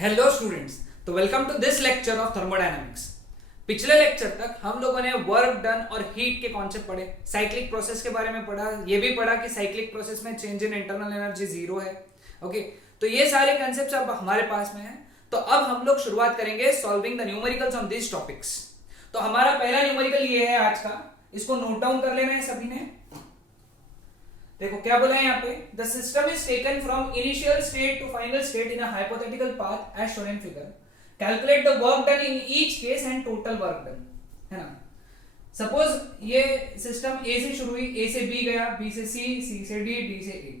Hello students, तो welcome to this lecture of thermodynamics. पिछले lecture तक हम लोगों ने वर्क डन और हीट के कॉन्सेप्ट पढ़े, साइक्लिक प्रोसेस के बारे में पढ़ा, ये भी पढ़ा कि साइक्लिक प्रोसेस में change in internal energy zero है। ओके, तो ये सारे कॉन्सेप्ट्स अब हमारे पास में है। तो अब हम लोग शुरुआत करेंगे solving the numericals on this topics. तो हमारा पहला न्यूमेरिकल ये है आज का, इसको नोट डाउन कर लेना है सभी ने। देखो क्या बोला है यहाँ पे, the system is taken from initial state to final state in a hypothetical path as shown in figure. Calculate the work done in each case and total work done, है ना। सपोज ये सिस्टम ए से शुरू हुई, ए से B गया, B से सी, सी से डी, डी से ए।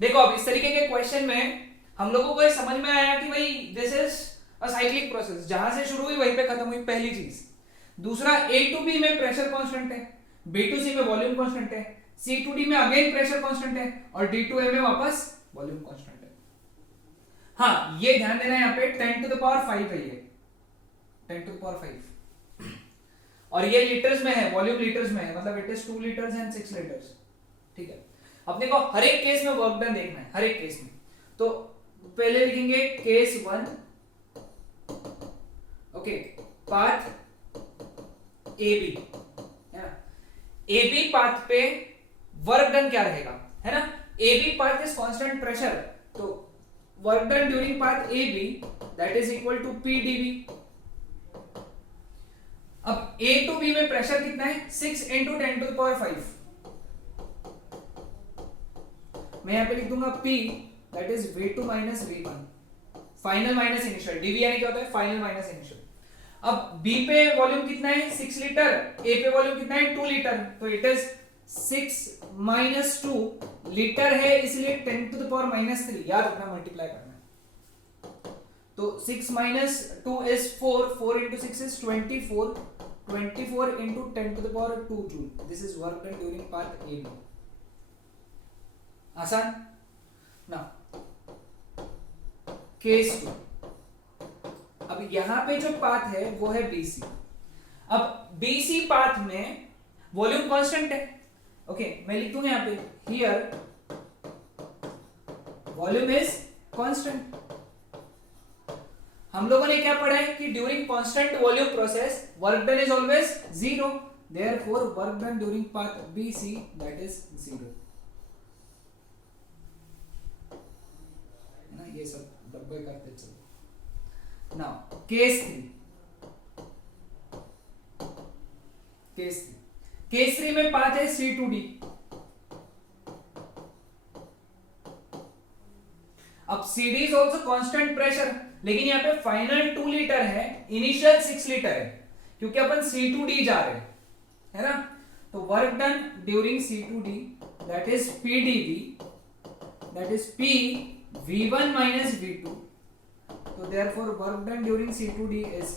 देखो अब इस तरीके के क्वेश्चन में हम लोगों को समझ में आया कि भाई this is a cyclic process, जहां से शुरू हुई वहीं पे खत्म हुई, पहली चीज। दूसरा, ए टू बी में प्रेशर कांस्टेंट है, बी टू सी में वॉल्यूम कांस्टेंट है, सी टू डी में अगेन प्रेशर कांस्टेंट है और डी टू ए में वापस वॉल्यूम कांस्टेंट है। हाँ, ये ध्यान देना है यहाँ पे 10 टू द पावर 5 है, ये 10 टू द पावर 5 और ये लीटर्स में है, वॉल्यूम लीटर्स में है, मतलब it is 2 litres and 6 litres. ठीक है, अपने को हर एक केस में वर्क डन देखना है, हर एक केस में। तो पहले लिखेंगे case 1, okay, path A B, है ना। ए बी पाथ पे वर्क डन क्या रहेगा, है ना। A B path is constant pressure, तो work done during path A B that is equal to P dV. अब ए टू बी में प्रेशर कितना है, 6 इंटू 10 टू द पावर 5। मैं यहां पे लिख दूंगा P that is V2 minus V1, final minus initial. DV यानी क्या होता है, फाइनल माइनस इनिशियल। अब B पे वॉल्यूम कितना है, 6 लीटर, A पे वॉल्यूम कितना है, 2 लीटर, तो इट इज 6 माइनस 2 लीटर है, इसलिए 10 टू द पावर माइनस 3 याद रखना, मल्टीप्लाई करना है। तो 6 minus 2 is 4, 4 into 6 is 24, 24 into 10 to the power 2 joule. This is work done during path A B. आसान ना। केस 2, अब यहां पे जो पाथ है वो है BC। अब BC पाथ में वॉल्यूम कांस्टेंट है, ओके, मैं लिख दूंगा यहां पे हियर वॉल्यूम इज कांस्टेंट। हम लोगों ने क्या पढ़ा है कि during constant volume process work done is always zero, therefore work done during path BC that is zero. ना ये सब डब्बे करते चलो। नाउ केस 3, केस 3 में पाथ है C2D। अब CD is also constant pressure, लेकिन यहाँ पे फाइनल 2 लीटर है, इनिशियल 6 लीटर है, क्योंकि अपन C2D जा रहे हैं, है ना। तो work done during C2D that is PdV, that is P V1 minus V2। तो therefore work done during C2D is,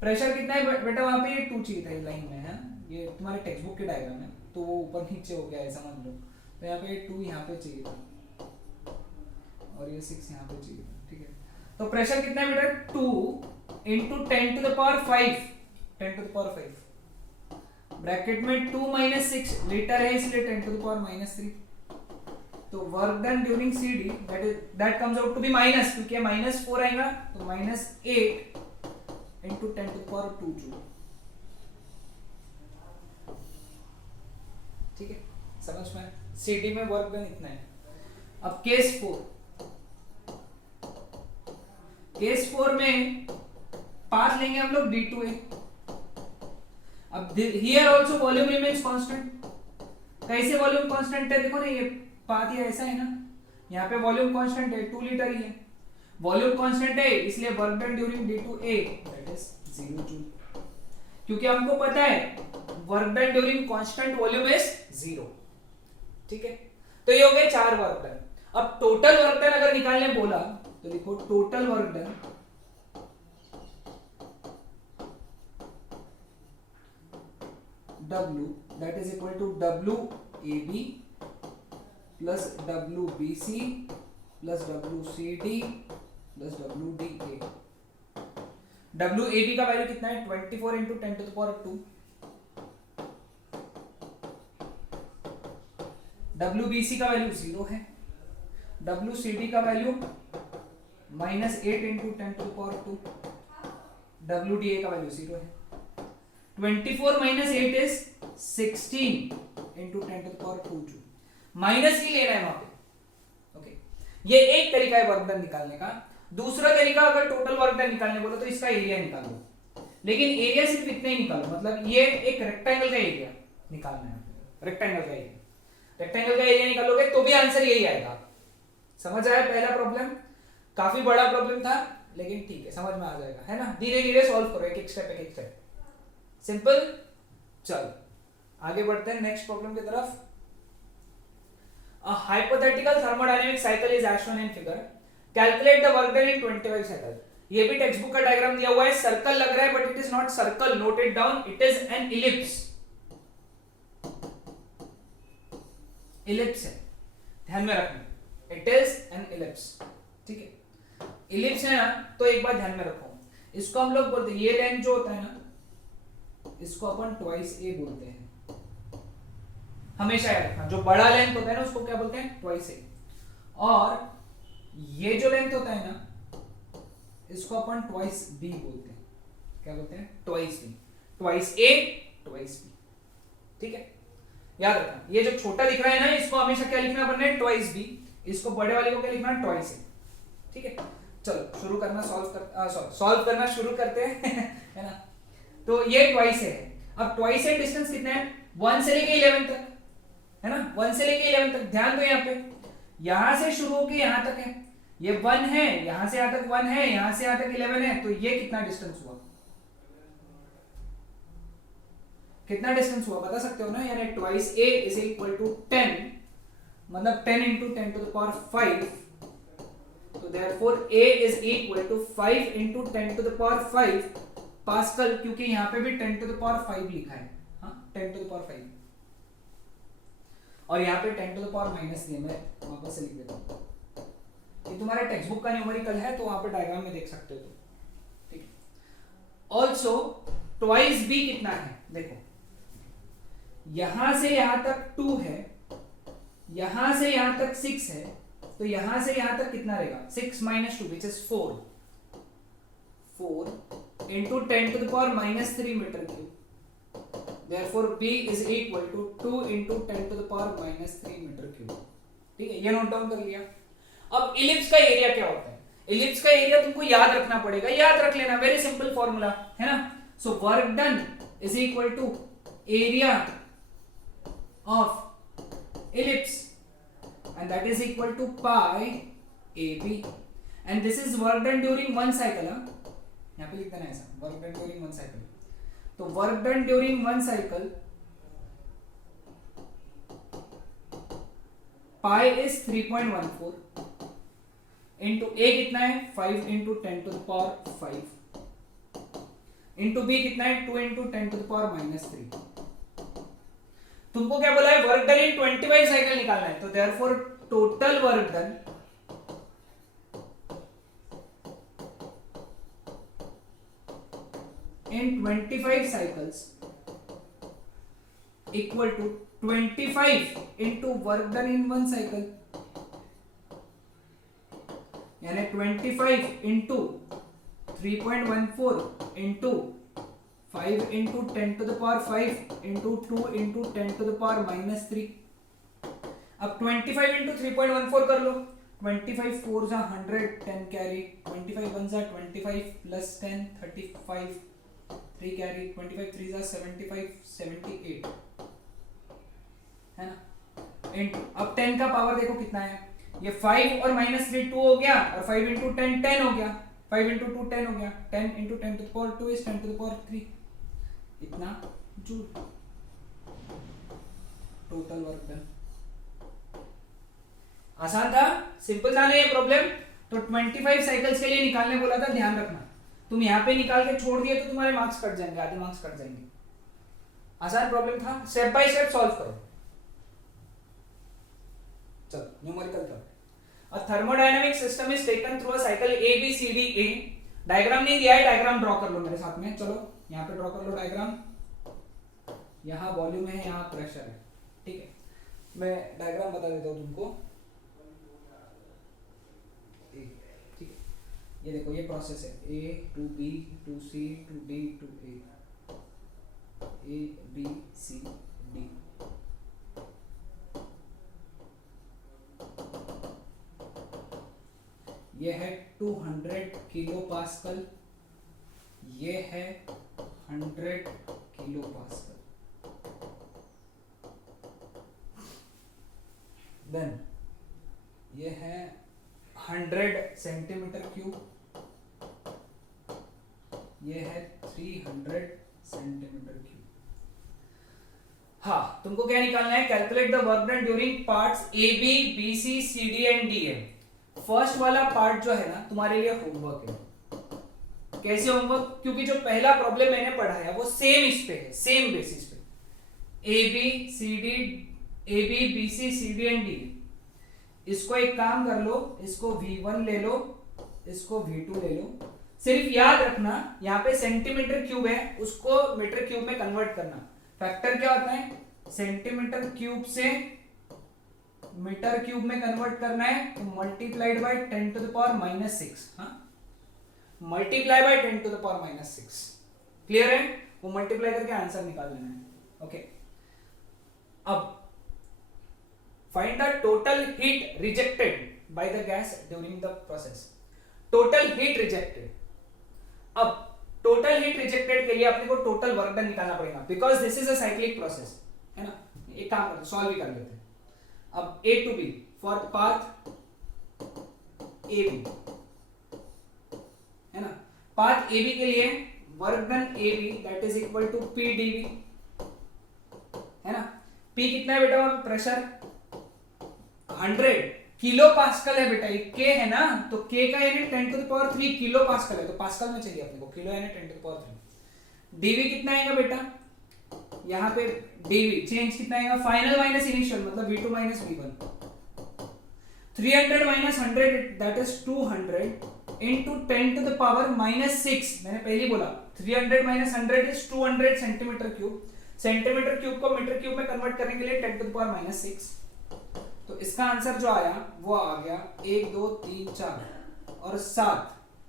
pressure कितना है बेटा वहां पे, ये 2 चाहिए था लाइन में, है ये तुम्हारे टेक्स्ट बुक के डायग्राम है, तो वो ऊपर नीचे हो गया है, समझ लो। तो यहाँ पे 2 यहाँ पे चाहिए था और ये 6 यहाँ पे चाहिए था, ठीक है। तो प्रेशर कितना है बेटा, 2 into 10 to the power 5, 10 to the power 5 bracket में 2 माइनस 6 लीटर है, इसलिए 10 टू द पावर माइनस 3। तो work done during CD that comes out to be minus, क्योंकि माइनस 4 आएगा, तो minus 8 into 10 to the power 2 joule. ठीक है, समझ में, CD में वर्क डन इतना है। अब केस 4, केस 4 में पाथ लेंगे हम लोग D2A। अब here also volume remains constant. कैसे वॉल्यूम कांस्टेंट है, देखो ना, ये पाथ ये ऐसा है ना, यहाँ पे वॉल्यूम कांस्टेंट है, 2 लीटर ही है, वॉल्यूम कांस्टेंट है, इसलिए work done during D2A that is 0 joule, क्योंकि हमको पता है work done during constant volume is 0। ठीक है, तो ये हो गए 4 वर्क डन। अब टोटल वर्क डन अगर निकालने बोला तो लिखो total work done W that is equal to WAB plus WBC plus WCD plus WDA। WAB का वैल्यू कितना है, 24 into 10 to the power 2। WBC का वैल्यू 0 है, WCD का value -8 into 10 to the power 2, WDA का वैल्यू 0 है। 24 - 8 is 16 into 10 to the power 2 joule, minus ही लेना है वहां पे। ओके, ये एक तरीका है वर्क डन निकालने का। दूसरा तरीका, अगर टोटल वर्क डन निकालने बोलो तो इसका एरिया निकालो, लेकिन एरिया सिर्फ इतना ही निकालो, मतलब ये एक रेक्टेंगल का एरिया निकालना है, रेक्टेंगल का एरिया, रेक्टेंगल का एरिया निकालोगे तो भी आंसर यही आएगा। समझ आया? पहला प्रॉब्लम काफी बड़ा प्रॉब्लम था, लेकिन ठीक है, समझ में आ जाएगा, है ना? धीरे धीरे सॉल्व करो, एक एक स्टेप, सिंपल। चलो आगे बढ़ते हैं नेक्स्ट प्रॉब्लम की तरफ। A hypothetical thermodynamic cycle is as shown in figure. Calculate the work done in 25 cycle. ये भी टेक्स्ट बुक का डायग्राम दिया हुआ है, सर्कल लग रहा है but it is not circle, note it down, it is an ellipse. Ellipse है, ध्यान में रखना, इट इज एन इलिप्स, ठीक है? इलिप्स है ना, तो एक बात ध्यान में रखो, इसको हम लोग बोलते हैं, ये लेंथ जो होता है ना, इसको अपन ट्वाइस ए बोलते हैं, हमेशा याद रखना। जो बड़ा लेंथ होता है ना, उसको क्या बोलते हैं? ट्वाइस ए। और ये जो लेंथ होता है ना, इसको अपन ट्वाइस बी बोलते हैं। क्या बोलते हैं? ट्वाइस बी, ट्वाइस ए, ट्वाइस बी, ठीक है? याद रखना, ये जो छोटा दिख रहा है ना, इसको हमेशा क्या लिखना अपन ने? Twice B. इसको बड़े वाले को क्या लिखना? ट्वाइस ए, ठीक है? चलो शुरू करना, सॉल्व करना शुरू करते हैं है ना? तो ये ट्वाइस ए है। अब ट्वाइस ए डिस्टेंस कितना है? 1 से लेके 11 तक, है ना? 1 से लेके 11 तक। ध्यान दो, यहाँ पे, यहां से शुरू होके यहां तक है, ये 1 है, यहां से यहां तक 1 है, यहां से यहां तक 11 है, तो ये कितना डिस्टेंस हुआ? कितना डिस्टेंस हुआ बता सकते हो ना? यानी twice A is equal to 10, मतलब 10 इंटू 10 टू द पावर 5, तो therefore A is equal to 5 into 10 to the power 5 pascal, क्योंकि यहां पे भी 10 टू द पावर 5 लिखा है, हाँ, 10 टू द पावर 5, और यहाँ पे 10 टू द पावर माइनस दिया, मैं वापस से लिख देता हूँ, ये तुम्हारा टेक्स्ट बुक का न्यूमेरिकल है, तो वहां पे डायग्राम में देख सकते हो, ठीक है? ऑल्सो ट्वाइस बी कितना है? देखो, यहां से यहां तक 2 है, यहां से यहां तक 6 है, तो यहां से यहां तक कितना रहेगा? 6 - 2 which is 4 into 10 to the power -3 metre cube, therefore b is equal to 2 into 10 to the power -3 metre cube, ठीक है? ये नोट डाउन कर लिया। अब इलिप्स का एरिया क्या होता है? इलिप्स का एरिया तुमको याद रखना पड़ेगा, याद रख लेना, वेरी सिंपल फॉर्मूला है ना? So work done is equal to area of ellipse and that is equal to pi A B, and this is work done during 1 cycle. यहाँ पे लिख देना ऐसा, वर्क डन ड्यूरिंग 1 साइकिल। तो work done during 1 cycle, pi is 3.14 into A कितना है? 5 into 10 to the power 5 into B कितना है? 2 इंटू 10 टू द पावर -3। तुमको क्या बोला है? वर्क डन इन 25 साइकिल निकालना है, तो therefore total work done in 25 cycles equal to 25 into work done in 1 cycle, यानी 25 into 3.14 into 5 into 10 to the power 5 into 2 into 10 to the power -3। अब 25 into 3.14 कर लो, 25 4 जा 100, 10 कैरी, 25 1 जा 25 प्लस 10 35, 3 कैरी, 25 3 जा 75 78, है ना? अब 10 का पावर देखो कितना है, ये 5 और -3 2 हो गया, और 5 इंटू 10 10 हो गया, 5 इंटू 2 10 हो गया, 10 into 10 to the power 2 is 10 to the power 3, इतना जूल टोटल वर्क डन। आसान था, सिंपल था ना ये प्रॉब्लम? तो 25 साइकिल्स के लिए निकालने बोला था, ध्यान रखना, तुम यहाँ पे निकाल के छोड़ दिए तो तुम्हारे मार्क्स कट जाएंगे, आधे मार्क्स कट जाएंगे। आसान प्रॉब्लम था, स्टेप बाय स्टेप सॉल्व करो। चलो न्यूमेरिकल करो। A thermodynamic system is taken through a cycle A B C D A। Diagram नहीं दिया है, डायग्राम ड्रॉ कर लो मेरे साथ में। चलो यहाँ पे ड्रॉ कर लो डायग्राम। यहाँ वॉल्यूम है, यहाँ प्रेशर है, ठीक है? मैं डायग्राम बता देता हूँ तुमको, ठीक है? ये देखो ये प्रोसेस है, A to B to C to D to A B C D। ये है 200 किलो पास्कल, ये है 100 किलो पास्कल। देन ये है 100 सेंटीमीटर क्यूब, ये है 300 सेंटीमीटर क्यूब। हाँ, तुमको क्या निकालना है? Calculate the work done during parts A B B C C D and D A. First वाला पार्ट जो है ना तुम्हारे लिए होमवर्क है। कैसे होमवर्क? क्योंकि जो पहला प्रॉब्लम मैंने पढ़ाया वो सेम इस पे है, सेम बेसिस पे, A B C D, A B B C C D and D. इसको एक काम कर लो, इसको V1 ले लो, इसको V2 ले लो। सिर्फ याद रखना यहाँ पे सेंटीमीटर क्यूब है, उसको मीटर क्यूब में कन्वर्ट करना। फैक्टर क्या होता है? सेंटीमीटर क्यूब से मीटर क्यूब में कन्वर्ट करना है, तो multiplied by 10 to the power -6। हाँ, multiply by 10 to the power -6। Clear है? वो मल्टीप्लाई करके आंसर निकाल लेना है। ओके, अब find the total heat rejected by the gas during the process। total heat rejected। अब total heat rejected के लिए अपने को total work done निकालना पड़ेगा, because this is a cyclic process, है ना। एक काम करते, सॉल्व भी कर लेते हैं। अब A to B for path AB, है ना। path AB के लिए work done AB that is equal to P dV, है ना। P कितना है बेटा? प्रेशर 100 किलो पास्कल है बेटा, K है ना, तो K का unit 10 to the power 3 kilo pascal है, तो पास्कल में चाहिए अपने को, किलो यानी 10 टू द पावर 3। dV कितना आएगा बेटा? यहाँ पे dV चेंज कितना आएगा? फाइनल माइनस इनिशियल, मतलब V2 minus V1। 300 minus 100 that is 200 into 10 to the power -6। मैंने पहले बोला 300 minus 100 is 200 centimetre cube. Centimetre cube को मीटर क्यूब में कन्वर्ट करने के लिए 10 टू द पावर -6। तो इसका आंसर जो आया वो आ गया 1 2 3 4 और 7,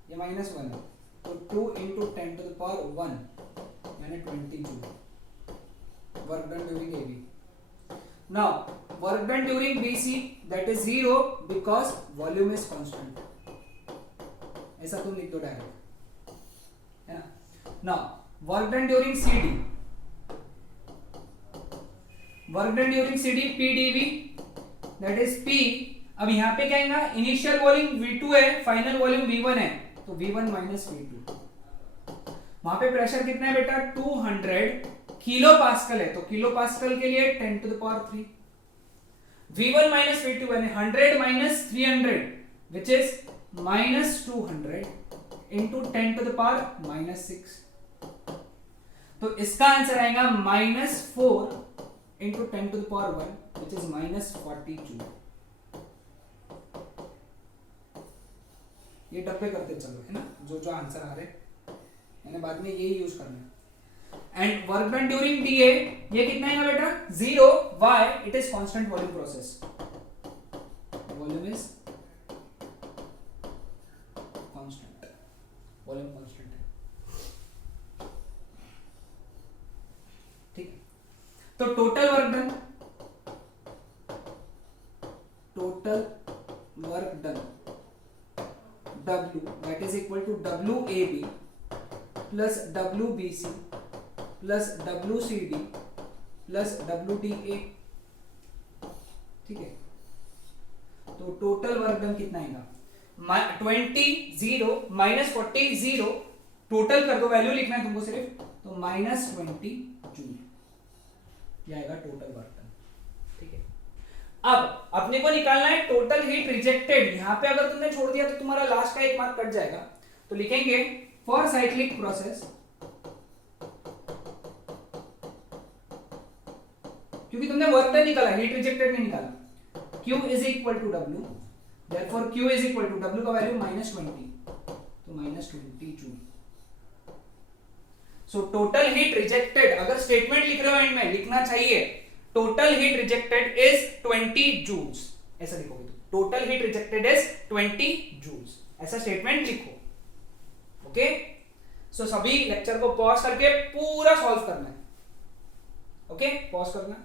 ये -1 है, तो 2 इंटू 10 टू द पावर 1 यानी 20 joule work done during AB। Now work done during BC that is 0 because volume is constant. ऐसा तुम लिख दो डायरेक्ट, है ना। Now work done during CD, work done during CD PdV that is P। अब यहां पे क्या आएगा? इनिशियल वॉल्यूम V2 है, फाइनल वॉल्यूम V1 है, तो V1 माइनस V2। वहां पे प्रेशर कितना है बेटा? 200 किलो पास्कल है, तो किलो पास्कल के लिए 10 to the power 3। V1 minus V2 यानी 100 minus 300 which is -200 into 10 to the power -6। तो इसका आंसर आएगा -4 into 10 to the power 1 which is -40 joule. ये डब्बे करते चलो, है ना, जो जो आंसर आ रहे मैंने बाद में यही यूज करना है। And work done during DA ये कितना आएगा बेटा? 0। Why? It is constant volume process, volume is constant, volume constant है, ठीक है। तो total work done, total work done W that is equal to WAB plus WBC plus WCD plus WDA, ठीक है। तो टोटल वर्क डन कितना आएगा? 20 0 -40 0, total कर दो, वैल्यू लिखना है तुमको सिर्फ, तो -20 जूल ये आएगा टोटल वर्क डन, ठीक है। अब अपने को निकालना है टोटल हीट रिजेक्टेड। यहां पे अगर तुमने छोड़ दिया तो तुम्हारा लास्ट का 1 मार्क कट जाएगा, तो लिखेंगे फॉर साइक्लिक प्रोसेस, क्योंकि तुमने वर्क डन निकाला, हीट रिजेक्टेड नहीं निकाला। Q is equal to W, therefore Q is equal to W का वैल्यू -20, तो -20 joule. So total heat rejected, अगर स्टेटमेंट लिख रहे हो एंड में लिखना चाहिए total heat rejected is 20 joules, ऐसा लिखोगे तो total heat rejected is 20 joules, ऐसा स्टेटमेंट लिखो, ओके, सो सभी लेक्चर को पॉज करके पूरा सॉल्व करना है। ओके, पॉज करना।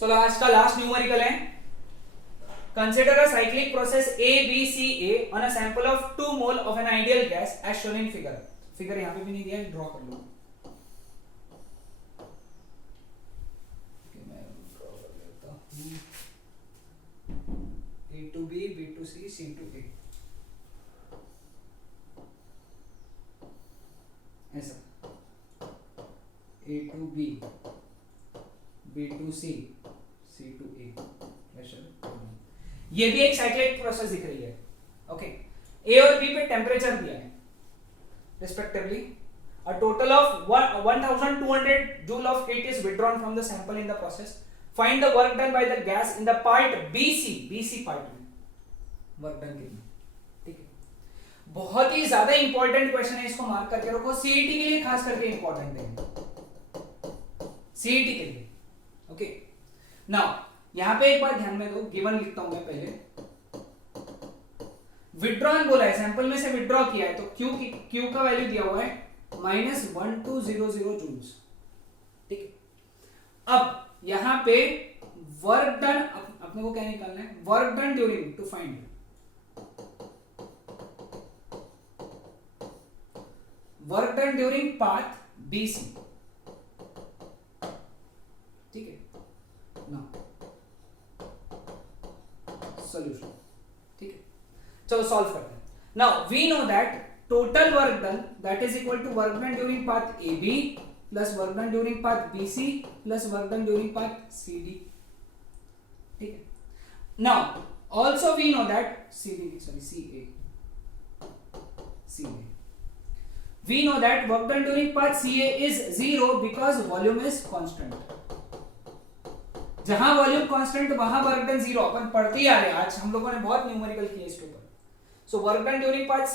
चलो आज का लास्ट न्यूमेरिकल है। Consider a cyclic process ABCA on a sample of 2 mole of an ideal gas as shown in figure. Figure यहां पे भी नहीं दिया है, ड्रॉ कर लो। मैं ड्रॉ कर लेता हूं। A to B, B to C, C to A, ऐसा A to B, B to C, C to A, ये भी एक साइक्लिक प्रोसेस दिख रही है। ओके, A और B पे टेम्परेचर दिया है respectively. A total of 1200 joule of heat is withdrawn from the sample in the process. Find the work done by the gas in the part BC. BC part में work done कितना, ठीक है। बहुत ही ज्यादा important question है, इसको mark करके रखो। सीईटी के लिए खास करके इंपॉर्टेंट है, सीईटी के लिए। ओके, नाउ यहां पे एक बात ध्यान में दो, गिवन लिखता हूं मैं पहले। विड्रॉन बोला है, सैंपल में से विड्रॉ किया है, तो क्यू का वैल्यू दिया हुआ है -1200 जूल्स, ठीक है। अब यहां पे वर्क डन अपने को क्या निकालना है, work done during, to find work done during path BC, ठीक है ना। सॉल्यूशन, ठीक है, चलो सॉल्व करते हैं। Now we know that total work done that is equal to work done during path AB plus work done during path BC plus work done during path CD, ठीक है। Now also we know that CA we know that work done during path CA is 0 because volume is constant. जहां volume constant वहां work done 0, अपन पढ़ते ही आ रहे हैं, आज हम लोगों ने बहुत न्यूमेरिकल किए इसके ऊपर। सो work done during path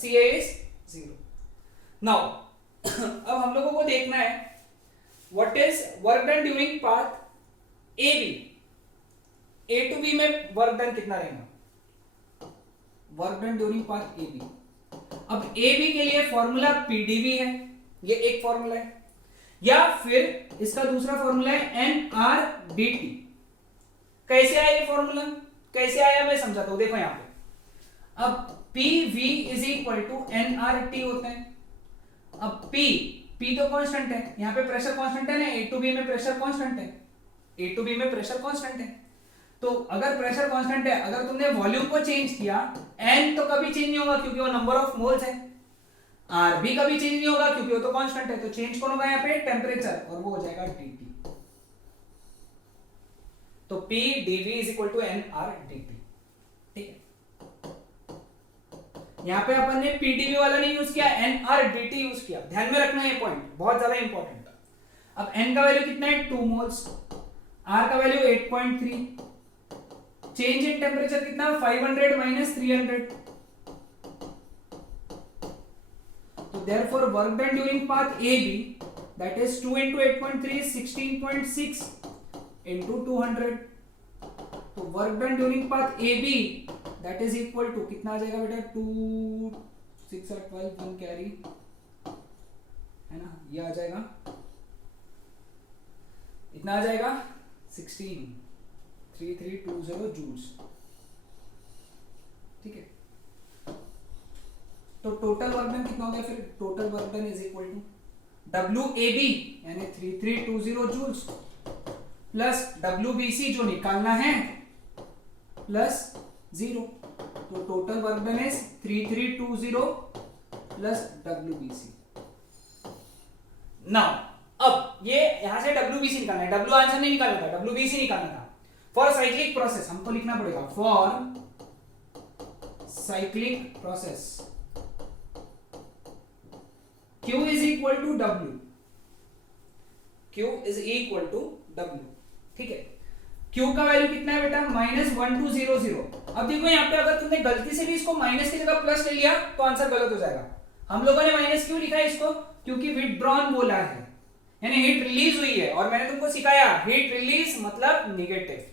CA is 0. Now अब हम लोगों को देखना है what is work done during path AB। A to B में वर्क डन कितना रहेगा, work done during path AB। अब AB के लिए फॉर्मूला PdV है, ये एक फॉर्मूला है, या फिर इसका दूसरा फॉर्मूला है NRDT। कैसे आया ये फॉर्मूला, कैसे आया मैं समझाता हूं, देखो यहां पे। अब PV is equal to NRT होता है। अब P तो कांस्टेंट है, यहां पे प्रेशर कांस्टेंट है ना, A to B में प्रेशर कांस्टेंट है, A to B में प्रेशर कांस्टेंट है। तो अगर प्रेशर कांस्टेंट है, अगर तुमने वॉल्यूम को चेंज किया, N तो कभी चेंज नहीं होगा क्योंकि वो नंबर ऑफ मोल्स है, R भी कभी चेंज नहीं होगा क्योंकि वो तो कांस्टेंट है। तो चेंज कौन होगा यहाँ पे, टेम्परेचर, और वो हो जाएगा DT। तो P dV is equal to NRDT, ठीक है। यहां पे अपन ने PdV वाला नहीं यूज किया, NRDT यूज किया, ध्यान में रखना ये पॉइंट, बहुत ज्यादा इंपॉर्टेंट। अब N का वैल्यू कितना है, 2 मोल्स, R का वैल्यू 8.3, चेंज इन टेम्परेचर कितना, 500 माइनस 300। तो therefore work done during path AB, that is 2 into 8.3 is 16.6 into 200। तो work done during path AB that is equal to कितना आ जाएगा बेटा, 2 6 और 12 1 कैरी है ना, ये आ जाएगा, इतना आ जाएगा 16,3320 जूल्स, ठीक है। तो टोटल वर्क डन कितना हो गया फिर, total work done is equal to WAB यानी 3320 जूल्स प्लस WBC जो निकालना है प्लस 0। तो total work done is 3320 plus WBC। Now अब ये यहां से WBC निकालना है, W आंसर नहीं निकालना था, WBC निकालना था। फॉर साइक्लिक प्रोसेस हमको लिखना पड़ेगा, for cyclic process Q is equal to W, Q is equal to W, ठीक है। Q का वैल्यू कितना है बेटा, -1200। अब देखो यहाँ पे अगर तुमने गलती से भी इसको माइनस की जगह प्लस ले लिया तो आंसर गलत हो जाएगा। हम लोगों ने माइनस क्यों लिखा है इसको, क्योंकि विथड्रॉन बोला है, यानी हीट रिलीज हुई है, और मैंने तुमको सिखाया हीट रिलीज मतलब निगेटिव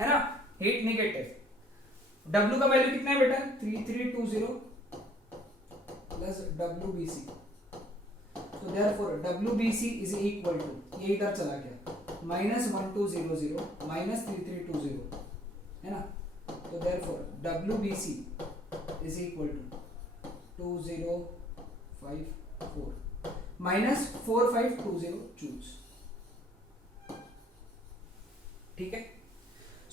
है ना, हीट निगेटिव। W का वैल्यू कितना है बेटा 3320 प्लस WBC, तो therefore WBC is equal to, ये इधर चला गया, -1200 माइनस 3320 है ना, तो therefore WBC is equal to 2054 minus 4520 joules. ठीक है,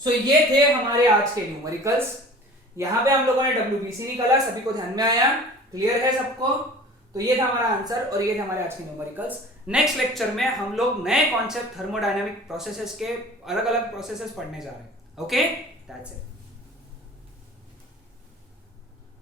सो ये थे हमारे आज के न्यूमेरिकल्स। यहां पे हम लोगों ने WBC निकाला, सभी को ध्यान में आया, क्लियर है सबको? तो ये था हमारा आंसर और ये थे हमारे आज के न्यूमेरिकल्स। नेक्स्ट लेक्चर में हम लोग नए कॉन्सेप्ट थर्मोडायनामिक प्रोसेसेस के अलग अलग प्रोसेसेस पढ़ने जा रहे हैं। Okay, that's it.